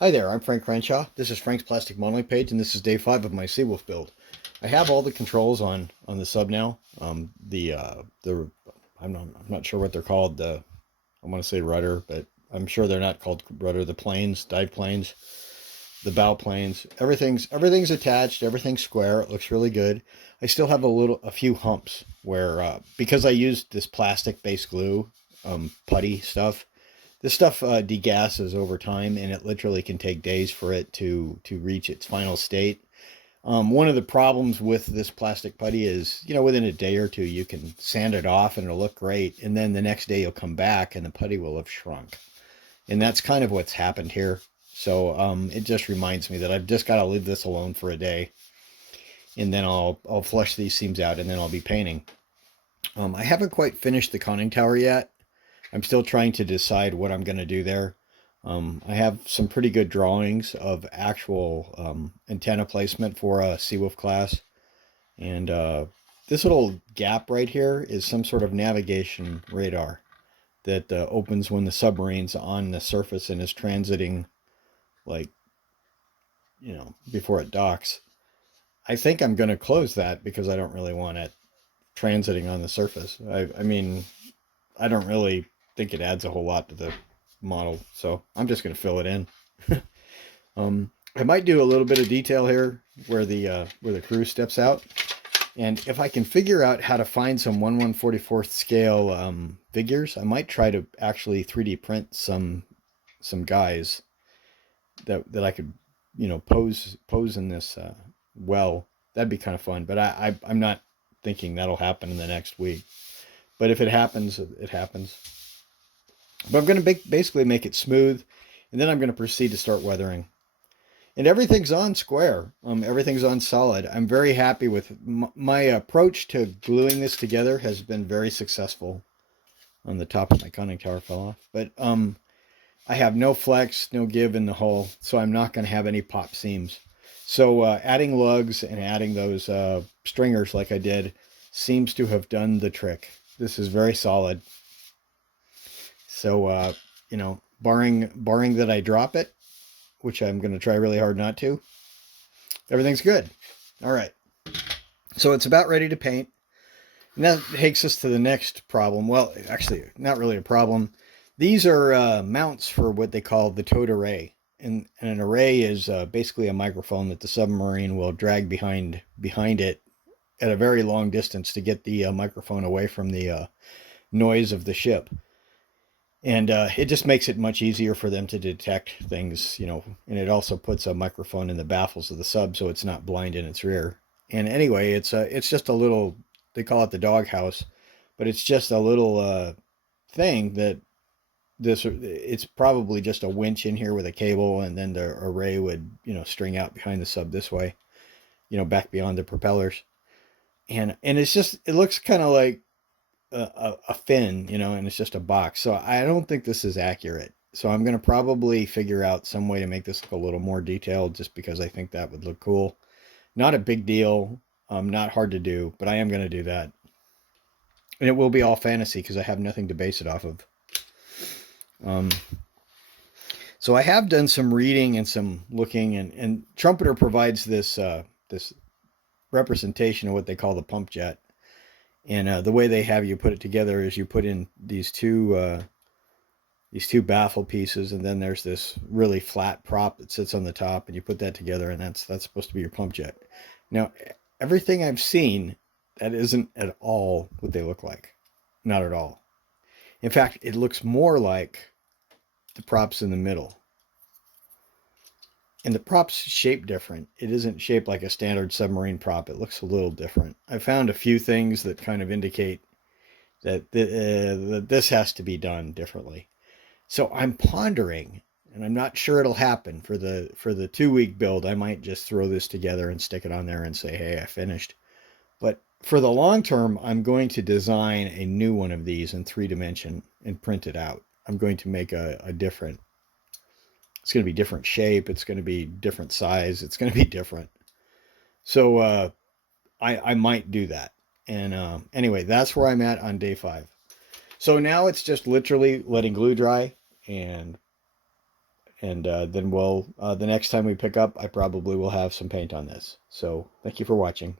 Hi there, I'm Frank Crenshaw. This is Frank's Plastic Modeling Page, and this is day 5 of my Seawolf build. I have all the controls on the sub now. I'm not sure what they're called. I want to say rudder, but I'm sure they're not called rudder. The planes, dive planes, the bow planes. Everything's attached. Everything's square. It looks really good. I still have a few humps where because I used this plastic based glue, putty stuff. This stuff degasses over time, and it literally can take days for it to reach its final state. One of the problems with this plastic putty is, within a day or two, you can sand it off and it'll look great, and then the next day you'll come back and the putty will have shrunk, and that's kind of what's happened here. So it just reminds me that I've just got to leave this alone for a day, and then I'll flush these seams out, and then I'll be painting. I haven't quite finished the conning tower yet. I'm still trying to decide what I'm going to do there. I have some pretty good drawings of actual antenna placement for a Seawolf class. And this little gap right here is some sort of navigation radar that opens when the submarine's on the surface and is transiting, like, before it docks. I think I'm going to close that because I don't really want it transiting on the surface. I mean, I don't really think it adds a whole lot to the model, so I'm just going to fill it in. I might do a little bit of detail here where the crew steps out, and if I can figure out how to find some 1/144th scale figures, I might try to actually 3D print some guys that I could pose in this well. That'd be kind of fun, but I'm not thinking that'll happen in the next week. But if it happens, it happens. But I'm going to basically make it smooth, and then I'm going to proceed to start weathering. And everything's on square. Everything's on solid. I'm very happy with my approach to gluing this together. Has been very successful. On the top of my conning tower fell off, but I have no flex, no give in the hull, so I'm not going to have any pop seams. So adding lugs and adding those stringers like I did seems to have done the trick. This is very solid. So, barring that I drop it, which I'm going to try really hard not to, everything's good. All right. So it's about ready to paint. And that takes us to the next problem. Well, actually, not really a problem. These are mounts for what they call the towed array. And an array is basically a microphone that the submarine will drag behind it at a very long distance to get the microphone away from the noise of the ship. And it just makes it much easier for them to detect things, and it also puts a microphone in the baffles of the sub so it's not blind in its rear. And anyway, it's just a little, they call it the doghouse, but it's just a little thing that it's probably just a winch in here with a cable, and then the array would, string out behind the sub this way, back beyond the propellers. And it looks kind of like a fin, and it's just a box. So I don't think this is accurate. So I'm going to probably figure out some way to make this look a little more detailed just because I think that would look cool. Not a big deal, not hard to do, but I am going to do that. And it will be all fantasy because I have nothing to base it off of. Um, so I have done some reading and some looking, and Trumpeter provides this representation of what they call the pump jet. And the way they have you put it together is you put in these two baffle pieces, and then there's this really flat prop that sits on the top, and you put that together, and that's supposed to be your pump jet. Now, everything I've seen, that isn't at all what they look like. Not at all. In fact, it looks more like the props in the middle. And the prop's shaped different. It isn't shaped like a standard submarine prop. It looks a little different. I found a few things that kind of indicate that this has to be done differently. So I'm pondering, and I'm not sure it'll happen for the 2 week build. I might just throw this together and stick it on there and say, hey, I finished. But for the long term, I'm going to design a new one of these in 3D and print it out. I'm going to make a different, it's going to be different shape. It's going to be different size. It's going to be different. So I might do that. And anyway, that's where I'm at on day 5. So now it's just literally letting glue dry and And then we'll, the next time we pick up, I probably will have some paint on this. So thank you for watching.